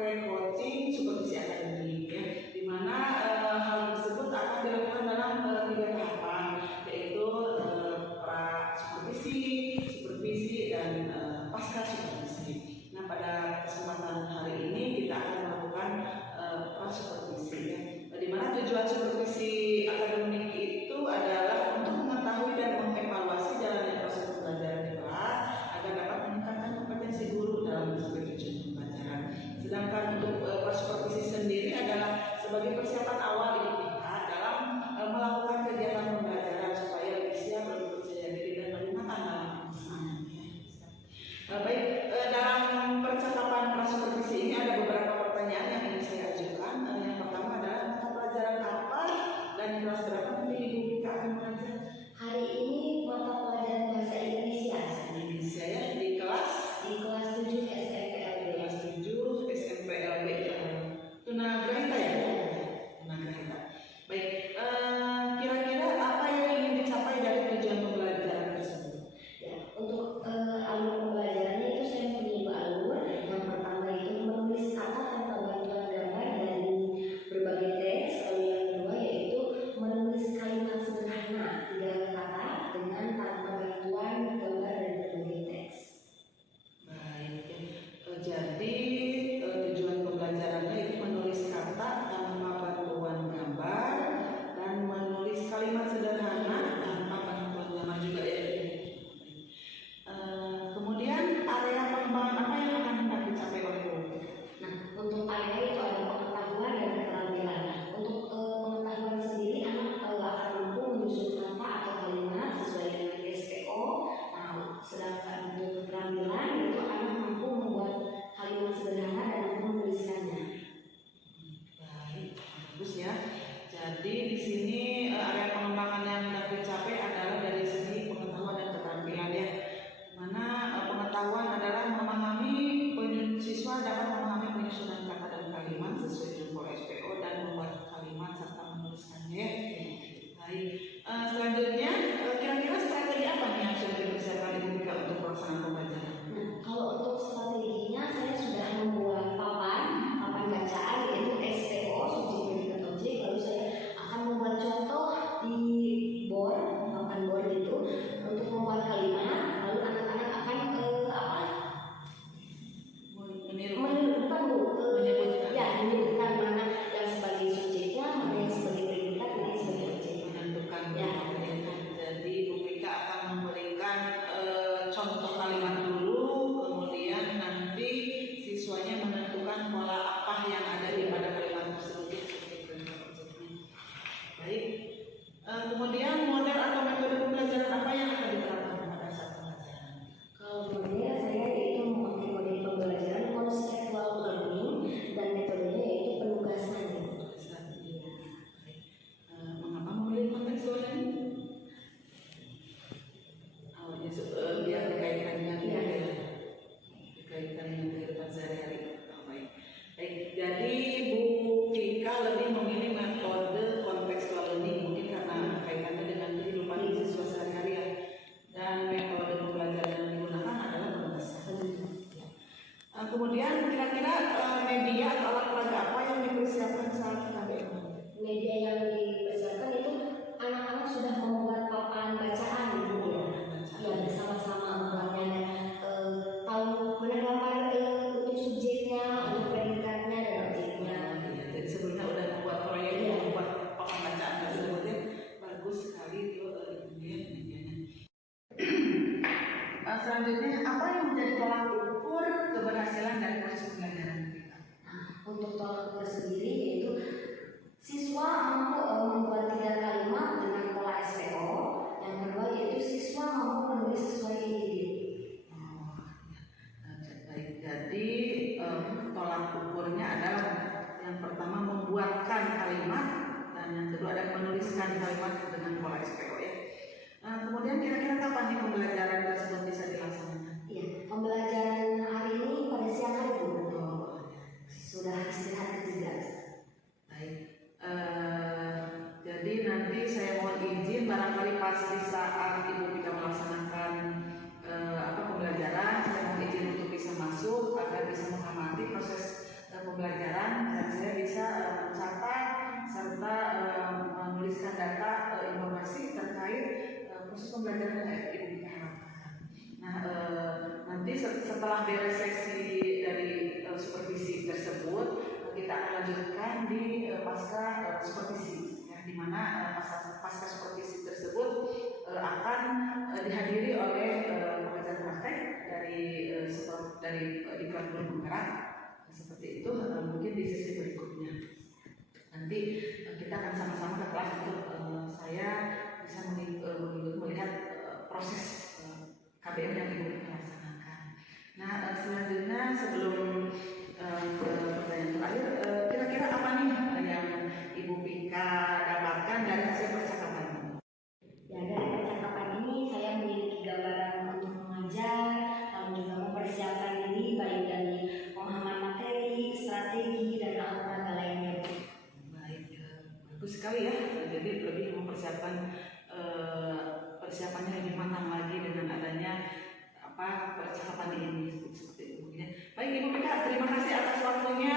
pakai coaching supervisi akademik ya, di mana hal tersebut akan dilakukan dalam 3 tahapan, yaitu pra supervisi, dan pasca supervisi. Nah, pada kesempatan hari ini kita akan melakukan pra supervisi ya, di mana tujuan supervisi akademik itu adalah untuk mengetahui dan mengevaluasi jalannya proses pembelajaran di kelas agar dapat meningkatkan kompetensi guru dalam mencapai tujuan pembelajaran. Sedangkan untuk supervisi sendiri adalah sebagai persiapan awal IPK dalam melakukan kegiatan pembelajaran supaya lebih siap, lebih percaya diri dan lebih matang dalam pelaksanaan. Baik, dalam percakapan prasupervisi ini ada beberapa pertanyaan yang ingin saya ajukan. Yang pertama adalah mata pelajaran apa dan kelas berapa nanti Ibu Mika akan mengajar? Hari ini mata pelajaran bahasa Indonesia ya, di kelas 7 SMPLB. Kelas 7 SMPLB Tunagrahita ya? Tunagrahita. Baik, kira-kira apa yang ingin dicapai dari tujuan pembelajaran tersebut? Ya, untuk alur pembelajarannya itu saya punya 2 alur. Yang pertama itu menulis kata tanpa bantuan gambar dari berbagai teks. Lalu yang kedua yaitu menulis kalimat sederhana 3 kata dengan tanpa bantuan gambar dari berbagai teks. Baik, jadi tujuan pembelajarannya itu menulis kata tanpa bantuan gambar dan menulis kalimat sederhana tanpa bantuan gambar juga ya. Kemudian area pengembangan apa yang akan hendak dicapai oleh guru? Nah, untuk area itu ada pengetahuan dan keterampilan. Untuk pengetahuan sendiri anak akan mampu menyusun kata atau kalimat sesuai dengan SPO. Nah, sedangkan untuk keterampilan itu anak mampu membuat kalimat sederhana dan mampu menuliskannya. Baik, bagus ya. Jadi di sini area pengembangan yang hendak dicapai adalah dari segi pengetahuan dan keterampilan ya. Mana pengetahuan adalah siswa dapat memahami penyusunan kata dan kalimat sesuai dengan pola SPO dan membuat kalimat serta menuliskannya. Baik, selanjutnya kira-kira strategi apa nih yang sudah dipersiapkan Ibu Mika untuk pelaksanaan pembelajaran? Nah, kalau untuk strateginya saya sudah membuat papan bacaan yaitu SPO subjek predikat objek. Lalu saya akan membuat contoh di papan board itu untuk membuat kalimat. Lalu anak-anak akan menyebutkan mana yang sebagai subjeknya, mana yang sebagai predikat, mana yang sebagai objek. Menentukan ya. Jadi Ibu Mika akan memberikan contoh kalimat dulu, kemudian nanti siswanya menentukan pola apa yang ada di pada kalimat tersebut. Baik, kemudian model atau metode pembelajaran apa yang akan diterapkan pada saat pembelajaran? Kalau model saya yaitu memakai model pembelajaran conceptual learning dan metodenya yaitu penugasan. Mengapa memilih kontekstual learning? Biar dikaitkan dengan kehidupan sehari-hari. Baik, jadi Bu Mika lebih memilih metode kontekstual learning mungkin karena kaitannya dengan kehidupan siswa sehari-hari ya. Dan metode pembelajaran yang digunakan adalah penugasan. Kemudian kira-kira media atau alat peraga apa yang dipersiapkan saat KBM? Media yang dipersiapkan itu anak-anak sudah membuat papan bacaan gitu ya. Ya, bersama-sama membuatnya tahu menentukan untuk subjeknya, untuk predikatnya dan objeknya. Jadi sebelumnya udah membuat proyek, membuat papan bacaan tersebut ya. Bagus sekali itu medianya. Selanjutnya apa yang menjadi tolak ukur keberhasilan dari proses pembelajaran kita? Nah, untuk tolak ukur sendiri yaitu siswa mampu membuat 3 kalimat dengan pola SPO. Yang kedua yaitu siswa mampu menulis sesuai ide. Baik, jadi tolak ukurnya adalah yang pertama membuatkan kalimat dan yang kedua adalah menuliskan kalimat dengan pola SPO ya. Kemudian kira-kira kapan nih pembelajaran tersebut bisa dilaksanakan? Iya, pembelajaran hari ini pada siang hari Bu. Sudah istirahat juga. Baik, jadi nanti saya mohon izin barangkali pas di saat Ibu Mika melaksanakan pembelajaran, saya mohon izin untuk bisa masuk agar bisa mengamati proses pembelajaran di mana pasca supervisi tersebut akan dihadiri oleh pengajar praktek dari Diklat Guru Penggerak seperti itu. Mungkin di sesi berikutnya nanti kita akan sama-sama ke kelas untuk saya bisa melihat proses KBM yang Ibu laksanakan. Nah, selanjutnya sebelum ke pertanyaan terakhir, kira-kira apa nih yang Ibu Pika dapatkan dari hasil percakapan ini? Ya, dari percakapan ini saya memiliki gambaran untuk mengajar, lalu juga mempersiapkan diri baik dari pemahaman materi, strategi, dan olahraga lainnya. Baik, bagus sekali ya. Jadi lebih mempersiapkan persiapannya lebih matang lagi dengan adanya percakapan ini seperti itu. Ya. Baik Ibu Pika, terima kasih atas waktunya.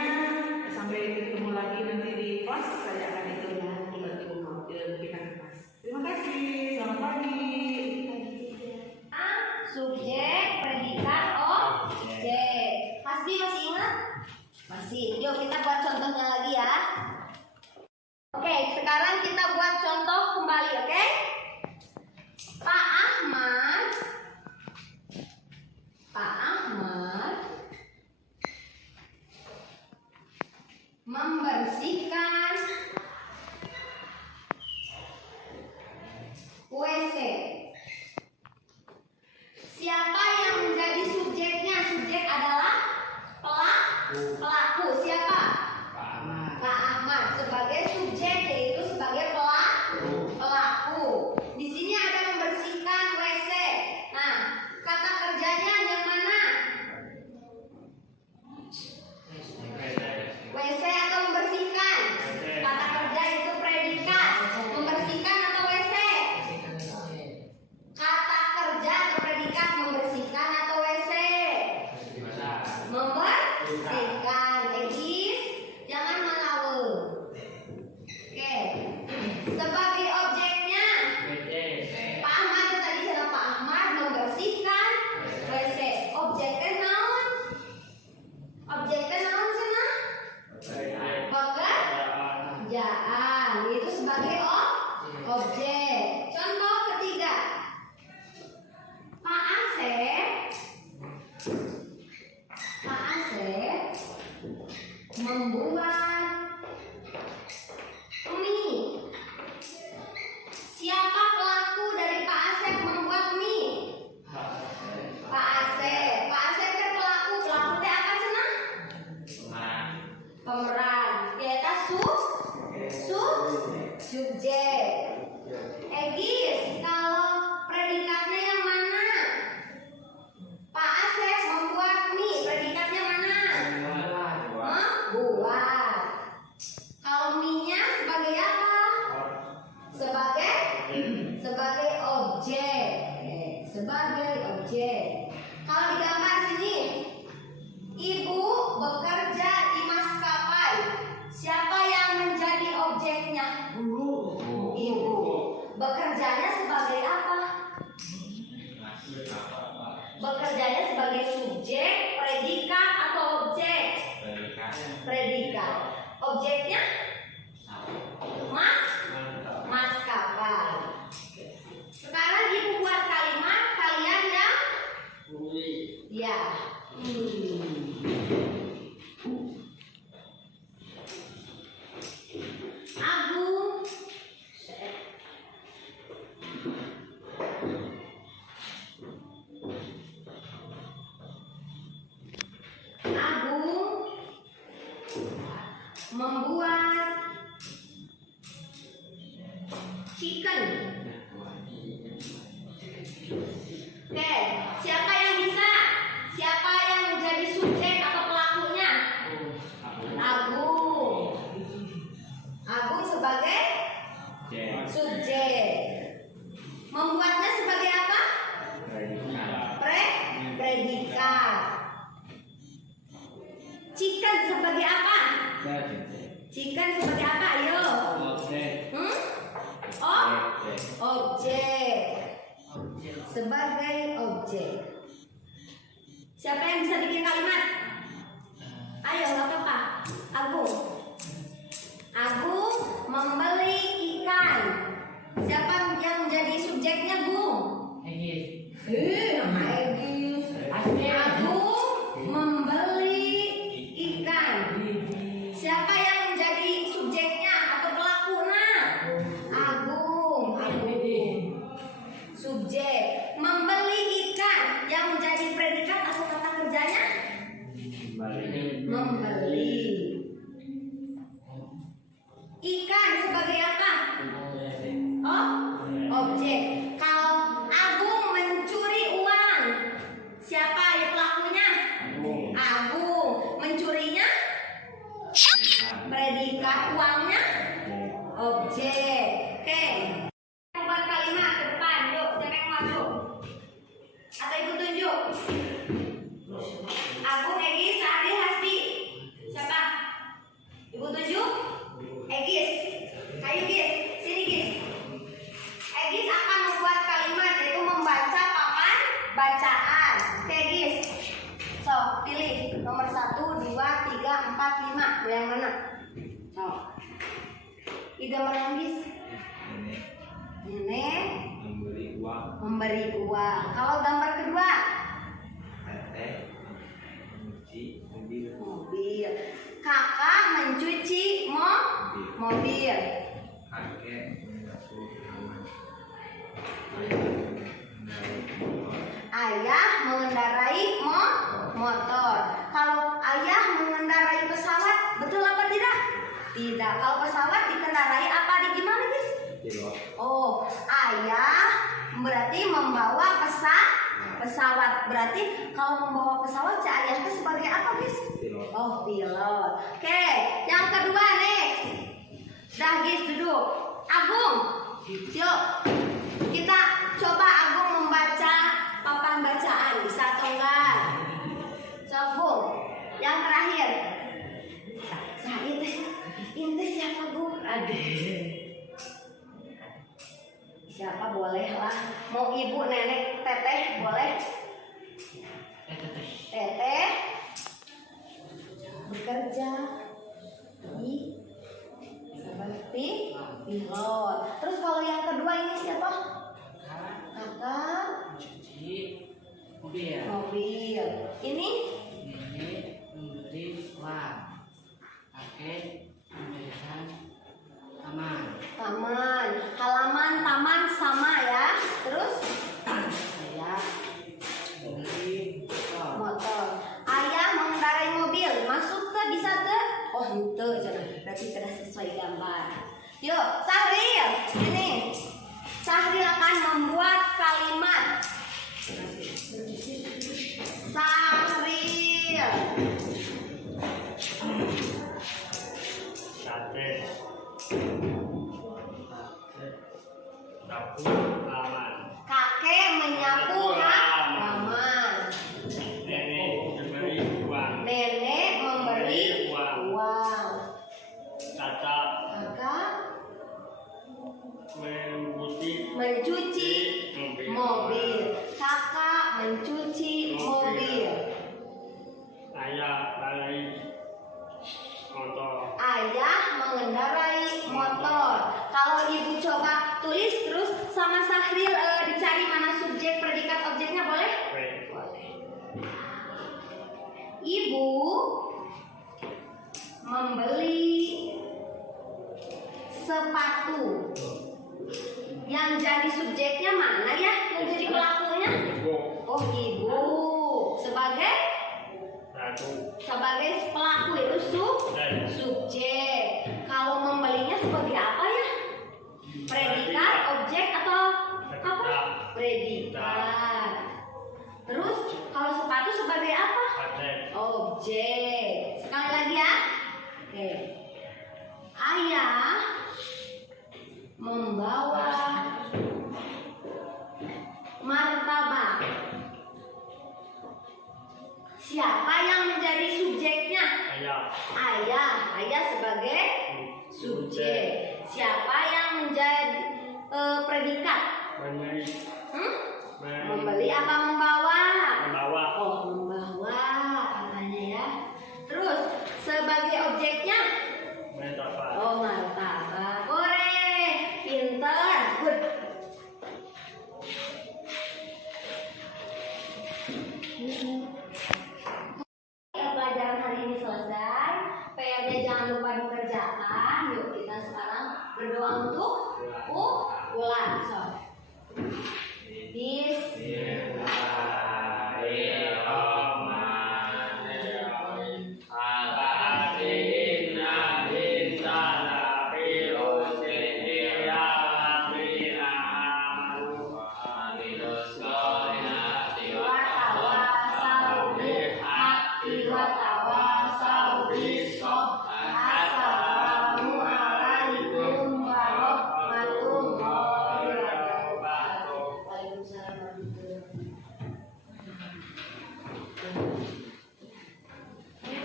Sampai ketemu lagi nanti di kelas. Saya akan ikut Ibu Pika ke kelas. Terima kasih. Selamat pagi. Subjek, predikat, objek. Pasti masih ingat? Masih. Yuk kita buat contohnya lagi ya. Oke, sekarang kita buat contoh kembali, oke? Pak Ahmad membersihkan WC. Siapa yang menjadi subjeknya? Subjek adalah pelaku. Siapa? Pak Ahmad sebagai subjek, yaitu sebagai pelaku. Di sini ada membersihkan WC. Nah, kata kerjanya yang mana? WC atau membersihkan? Kata kerja itu predikat. Membersihkan atau WC? Kata kerja atau predikat membersihkan atau WC? Membersihkan. Egis, jangan melawan. Oke. Sebagai objeknya, Pak Ahmad tadi sudah Pak Ahmad membersihkan WC. Objeknya naon? Objeknya naon sana? Pekerjaan. Itu sebagai objek. Contoh ketiga. Pak Asep membuat mie. Siapa pelaku dari Pak Asep membuat mie? Pak Asep. Pak Asep kan pelaku. Pelaku teh apa cenah? Pemeran. Kita subjek. Egis, kalau predikatnya yang mana? Pak Asep membuat mie. Predikatnya mana? Buat. Kalau mie-nya sebagai apa? Sebagai objek. Sebagai objek. Kalau di gambar sini, Ibu bekerja di maskapai. Siapa yang menjadi objeknya? Ibu. Bekerjanya sebagai apa? Bekerjanya sebagai subjek, predikat atau objek? Predikat. Objeknya? Maskapai. Sekarang Ibu buat kalimat, kalian yang? Ya. Agung membuat chicken. Oke, siapa yang bisa? Siapa yang menjadi subjek atau pelakunya? Agung. Agung sebagai subjek. Membuatnya sebagai apa? Predikat. Chicken sebagai apa? Chicken sebagai apa? Ayo. Objek. Sebagai objek. Siapa yang bisa bikin kalimat? Ayo, nggak apa-apa. Agung membeli ikan subjeknya Gung? Egis. Nama Egis. Agung membeli ikan. Siapa yang menjadi subjeknya atau pelakunya? Agung. Subjek membeli ikan yang menjadi predikat atau kata kerjanya? Membeli. Ikan sebagai apa? Oh, objek. Kalau Agung mencuri uang, siapa yang pelakunya? Agung. Mencurinya? Predikat. Uangnya? Objek. Oke. Buat kalimat ke depan. Yuk, siapa yang masuk? Atau ibu tunjuk? Agung, Egis, Sari, Hasti. Siapa? Ibu tunjuk? Egis. Kayu Gis. Sini Gis. Egis akan membuat kalimat, yaitu membaca papan bacaan. Oke Gis. So, pilih nomor 1, 2, 3, 4, 5. Yang mana? So. Tiga mana Gis? Nenek memberi uang. Kalau gambar kedua? Mobil. Kakak mencuci mobil. Ayah mengendarai motor. Kalau ayah mengendarai pesawat, betul apa tidak? Tidak. Kalau pesawat dikendarai apa di gimana guys? Oh, ayah berarti membawa pesawat. Berarti kalau membawa pesawat, si ayah itu sebagai apa guys? Oh, pilot. Oke, yang kedua next. Dah guys duduk. Agung, yuk kita coba Agung membaca papan bacaan, bisa atau enggak? Agung, yang terakhir. Ini siapa Gung? Siapa boleh lah. Mau ibu, nenek, teteh boleh. Teteh bekerja di seperti pilot. Terus kalau yang kedua ini siapa? Kakak mobil. Ini memberi uang. Pakai pembahasan taman. Halaman taman sama ya. Terus ayah memberi motor. Ayah mengendarai mobil. Masuk ke bisa ke? Oh itu berarti sudah sesuai gambar. Yuk Sahril, ini Sahril akan membuat kalimat. Sahril. Kakek menyapu halaman. Nenek memberi uang. Kakak mencuci mobil. Kakak mencuci mobil. Ayah mengendarai motor. Kalau ibu coba tulis terus sama Sahril dicari mana subjek, predikat, objeknya boleh? Boleh. Ibu membeli sepatu. Yang jadi subjeknya mana ya? Yang jadi pelakunya? Oh ibu. Sebagai pelaku itu subjek. Kalau membelinya sebagai apa ya? Predikat, objek atau apa? Predikat. Terus kalau sepatu sebagai apa? Objek. Sekali lagi ya. Oke. Ayah membawa martabak. Siapa yang menjadi subjeknya? Ayah sebagai subjek. Siapa yang menjadi predikat? Membeli apa membawa? Oh, membawa katanya ya. Terus sebagai objeknya? Oh, martabak. Pinter, good. lupa dikerjakan. Yuk kita sekarang berdoa untuk bulan. So,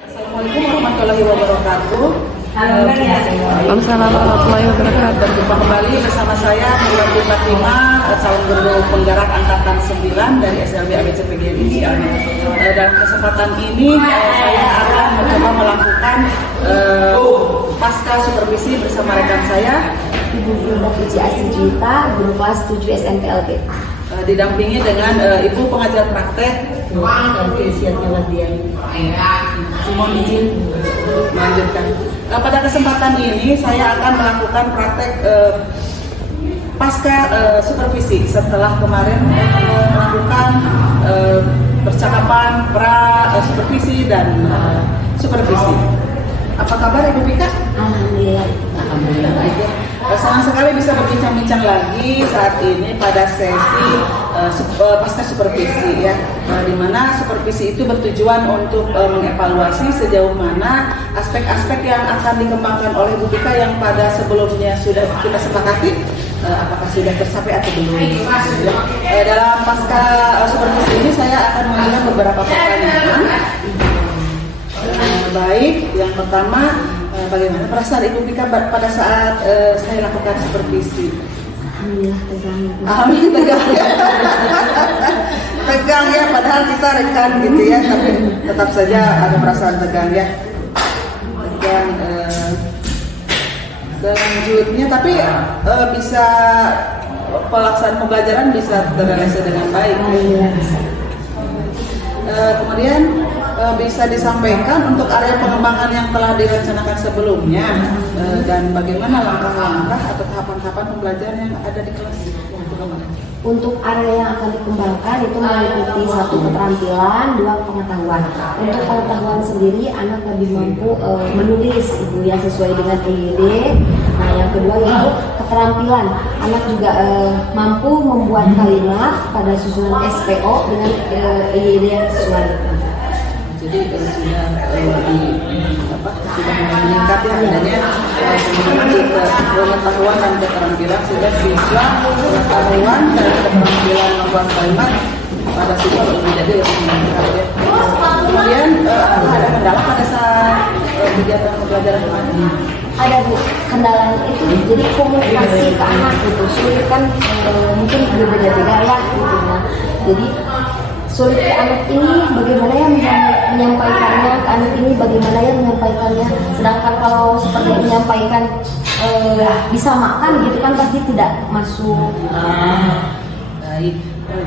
Assalamualaikum warahmatullahi wabarakatuh. Waalaikumsalam warahmatullahi wabarakatuh. Berjumpa kembali bersama saya Nurwati Fatimah, calon guru penggerak angkatan 9 dari SLB ABC PGRI Ciamis. Dalam kesempatan ini saya akan mencoba melakukan pasca supervisi bersama rekan saya Ibu Hilda Puji Asijita, guru kelas 7 SMPLB. Didampingi dengan Ibu pengajar praktek Mohon izin melanjutkan. Pada kesempatan ini saya akan melakukan praktek pasca supervisi setelah kemarin melakukan percakapan pra supervisi dan supervisi. Apa kabar Ibu Pika? Alhamdulillah. Alhamdulillah baik ya. Senang sekali bisa berbincang-bincang lagi saat ini pada sesi pasca supervisi ya, di mana supervisi itu bertujuan untuk mengevaluasi sejauh mana aspek-aspek yang akan dikembangkan oleh Bu Pika yang pada sebelumnya sudah kita sepakati, apakah sudah tercapai atau belum. Dalam pasca supervisi ini saya akan mengajukan beberapa pertanyaan. Baik, yang pertama, bagaimana perasaan Ibu Pika pada saat saya lakukan supervisi? Alhamdulillah tegang. Alhamdulillah tegang ya. Tegang ya, padahal kita rekan gitu ya, tapi tetap saja ada perasaan tegang ya. Tegang. Selanjutnya, tapi bisa pelaksanaan pembelajaran bisa terrealisasi dengan baik. Alhamdulillah bisa. Kemudian bisa disampaikan untuk area pengembangan yang telah direncanakan sebelumnya dan bagaimana langkah-langkah atau tahapan-tahapan pembelajaran yang ada di kelas. Untuk area yang akan dikembangkan itu meliputi 1 keterampilan, 2 pengetahuan. Untuk pengetahuan sendiri anak lebih mampu menulis Ibu yang sesuai dengan EYD. Nah yang kedua itu keterampilan, anak juga mampu membuat kalimat pada susunan SPO dengan EYD yang sesuai. Jadi sudah meningkat ya adanya pengetahuan dan keterampilan sehingga siswa pengetahuan dan keterampilan membuat kalimat pada siswa menjadi lebih meningkat ya. Kemudian apakah ada kendala pada saat kegiatan pembelajaran kemarin? Ada Bu, kendalanya itu jadi komunikasi ke anak gitu, sulit kan mungkin berbeda-beda ya gitu ya. Jadi sulit ke anak ini bagaimana ya menyampaikannya, ke anak ini bagaimana ya menyampaikannya. Sedangkan kalau seperti menyampaikan bisa makan gitu kan pasti tidak masuk. Baik,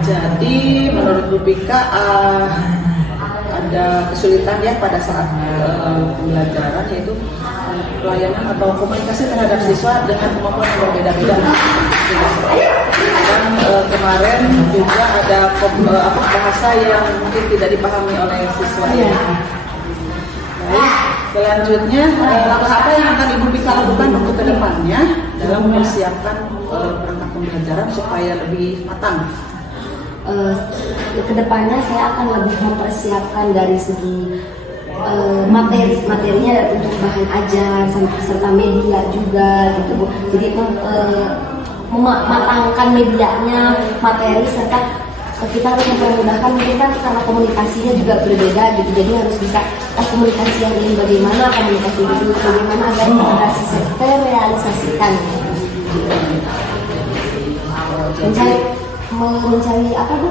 jadi menurut Bu Pika ada kesulitan ya pada saat pembelajaran, yaitu pelayanan atau komunikasi terhadap siswa dengan kemampuan yang berbeda-beda. Dan kemarin juga ada bahasa yang mungkin tidak dipahami oleh siswa ya. Baik, selanjutnya langkah apa yang akan Ibu Pika lakukan untuk kedepannya dalam mempersiapkan perangkat pembelajaran supaya lebih matang? Kedepannya saya akan lebih mempersiapkan dari segi materinya untuk bahan ajar serta media juga gitu Bu. Jadi mematangkan medianya, materi serta kita harus mempermudahkan mungkin kan karena komunikasinya juga berbeda gitu. Jadi harus bisa komunikasi yang ini bagaimana, komunikasi itu bagaimana agar integrasi terrealisasikan. Mencari apa Bu?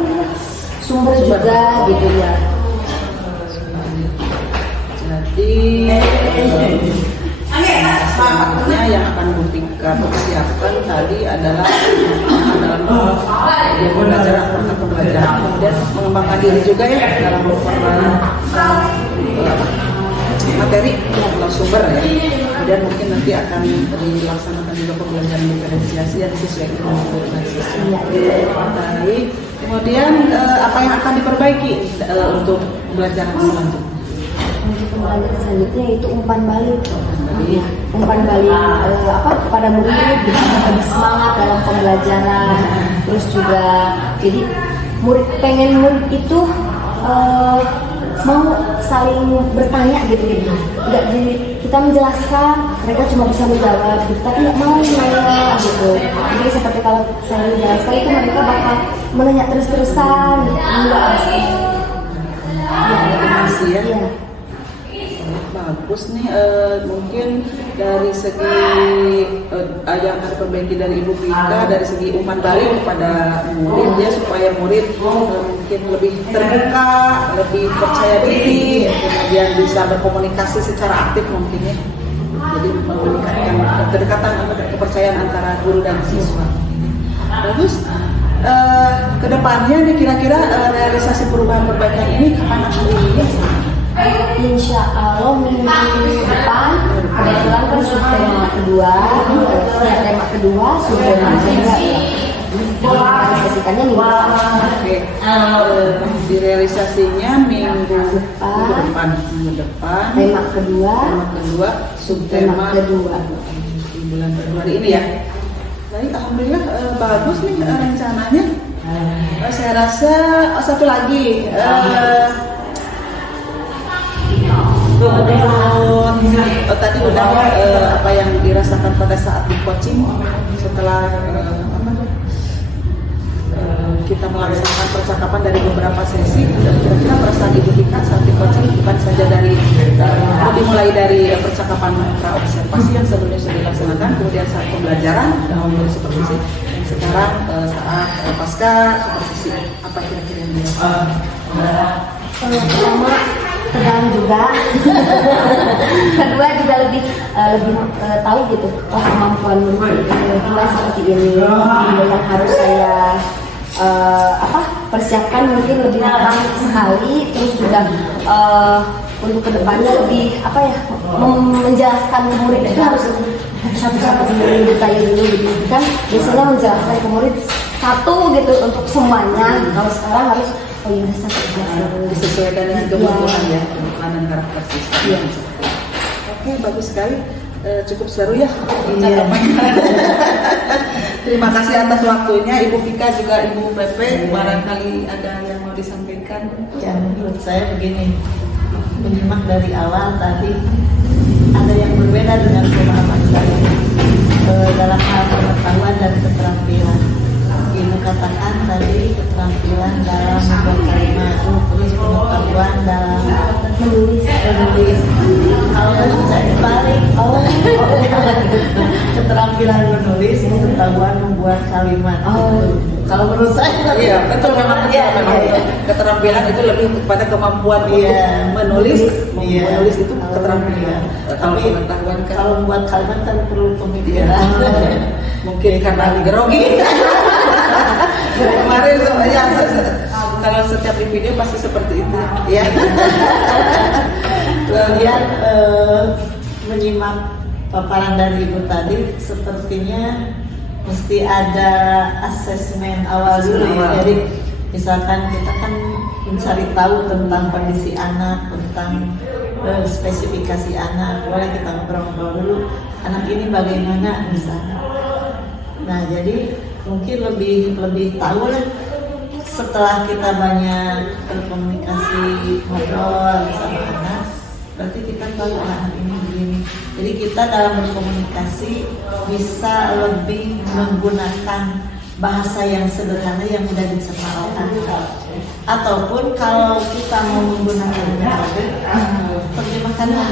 Sumber juga gitu ya. Jadi sampahnya yang akan Bu Pika persiapkan tadi adalah dalam pembelajaran perangkat pembelajaran, kemudian mengembangkan diri juga ya dalam materi atau sumber ya. Kemudian mungkin nanti akan dilaksanakan juga pembelajaran diferensiasi yang sesuai dengan kebutuhan siswa. Baik. Kemudian apa yang akan diperbaiki untuk pembelajaran selanjutnya? Untuk pembelajaran selanjutnya itu umpan balik. Umpan balik kepada murid bisa lebih semangat dalam pembelajaran. Terus juga jadi pengen murid itu mau saling bertanya gitu. Enggak kita menjelaskan, mereka cuma bisa menjawab, tapi nggak mau nanya gitu. Jadi seperti kalau saya menjelaskan itu mereka bakal menanya terus-terusan, enggak pasti. Ya. Bagus nih, mungkin dari segi yang harus diperbaiki dari Ibu Pika, dari segi umpan balik kepada murid ya, supaya murid mungkin lebih terbuka, lebih percaya diri, kemudian bisa berkomunikasi secara aktif mungkin ya. Jadi meningkatkan kedekatan atau kepercayaan antara guru dan siswa. Bagus. Kedepannya nih kira-kira realisasi perubahan perbaikan ini kapan akan dimulai? Insya Allah minggu depan kebetulan kan sudah tema kedua sudah juga ya. Direalisasikannya minggu direalisasinya minggu depan. Tema kedua subtema kedua di bulan Februari ini ya. Baik, alhamdulillah bagus nih rencananya. Saya rasa satu lagi. Tadi udah apa yang dirasakan pada saat di coaching setelah kita melaksanakan percakapan dari beberapa sesi. Kira-kira perasaan Ibu Pika saat di coaching bukan saja dari dimulai dari percakapan praobservasi yang sebelumnya sudah dilaksanakan, kemudian saat pembelajaran untuk supervisi, dan sekarang saat pasca supervisi, apa kira-kira yang dirasakan? Pertama tegang juga, kedua juga lebih tahu gitu kemampuan murid gimana seperti ini yang harus saya persiapkan mungkin lebih matang sekali. Terus juga untuk kedepannya lebih menjelaskan ke murid itu harus satu-satu detail dulu gitu kan, biasanya menjelaskan ke murid satu gitu untuk semuanya. Kalau sekarang harus disesuaikan dengan kebutuhan ya, kebutuhan dan karakter siswa. Oke, bagus sekali. Cukup seru ya percakapannya. Terima kasih atas waktunya Ibu Pika juga Ibu Pepe. Barangkali ada yang mau disampaikan? Ya, menurut saya begini, menyimak dari awal tadi ada yang berbeda dengan pemahaman saya dalam hal pengetahuan dan keterampilan. Ibu katakan tadi keterampilan dalam membuat kalimat, terus pengetahuan dalam menulis. Kalau menurut saya dibalik, keterampilan menulis, pengetahuan membuat kalimat. Kalau menurut saya, iya betul, memang keterampilan itu lebih kepada kemampuan untuk menulis. Menulis itu keterampilan. Tapi kalau membuat kalimat kan perlu pemikiran. Mungkin karena grogi. Kemarin ya, kalau setiap di video pasti seperti itu ya. Kemudian menyimak paparan dari Ibu tadi, sepertinya mesti ada asesmen awal dulu ya. Jadi misalkan kita kan mencari tahu tentang kondisi anak, tentang spesifikasi anak, boleh kita ngobrol-ngobrol dulu anak ini bagaimana misalnya. Nah, jadi mungkin lebih tahu lah setelah kita banyak berkomunikasi, ngobrol sama anak, berarti kita tahu anak ini begini. Jadi kita dalam berkomunikasi bisa lebih menggunakan bahasa yang sederhana yang mudah dicerna oleh anak. Ataupun kalau kita mau menggunakan metode, terjemahkanlah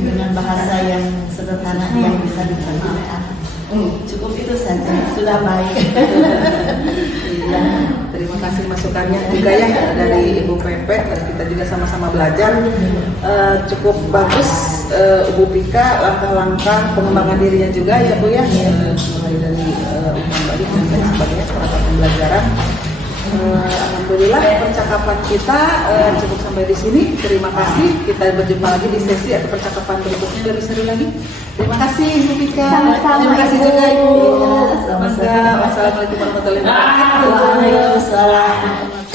dengan bahasa yang sederhana yang bisa dicerna oleh anak. Cukup itu saja, sudah baik. Iya, terima kasih masukannya juga ya dari Ibu Pepe. Kita juga sama-sama belajar. Cukup bagus Ibu Pika, langkah-langkah pengembangan dirinya juga ya Bu ya. Mulai dari umpan balik dan sebagainya, perangkat pembelajaran. Alhamdulillah percakapan kita cukup sampai di sini. Terima kasih. Kita berjumpa lagi di sesi atau percakapan berikutnya lebih seru lagi. Terima kasih Ibu Pika. Sama-sama, Terima kasih Ibu. juga Ibu. Sama-sama. Mangga. Wassalamualaikum warahmatullahi wabarakatuh. Waalaikumsalam.